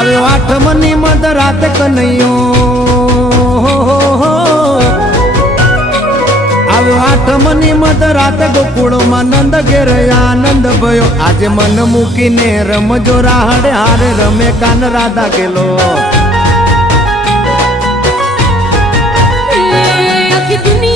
આવ્યો આઠમની મધ રાત કનૈયો આવ્યો આઠમની મધ રાત ગોકુળમાં નંદ ઘેર આનંદ ભયો આજે મન મૂકીને રમજો રાહડે હારે રમે કાન રાધા ગેલો આખી દુનિયા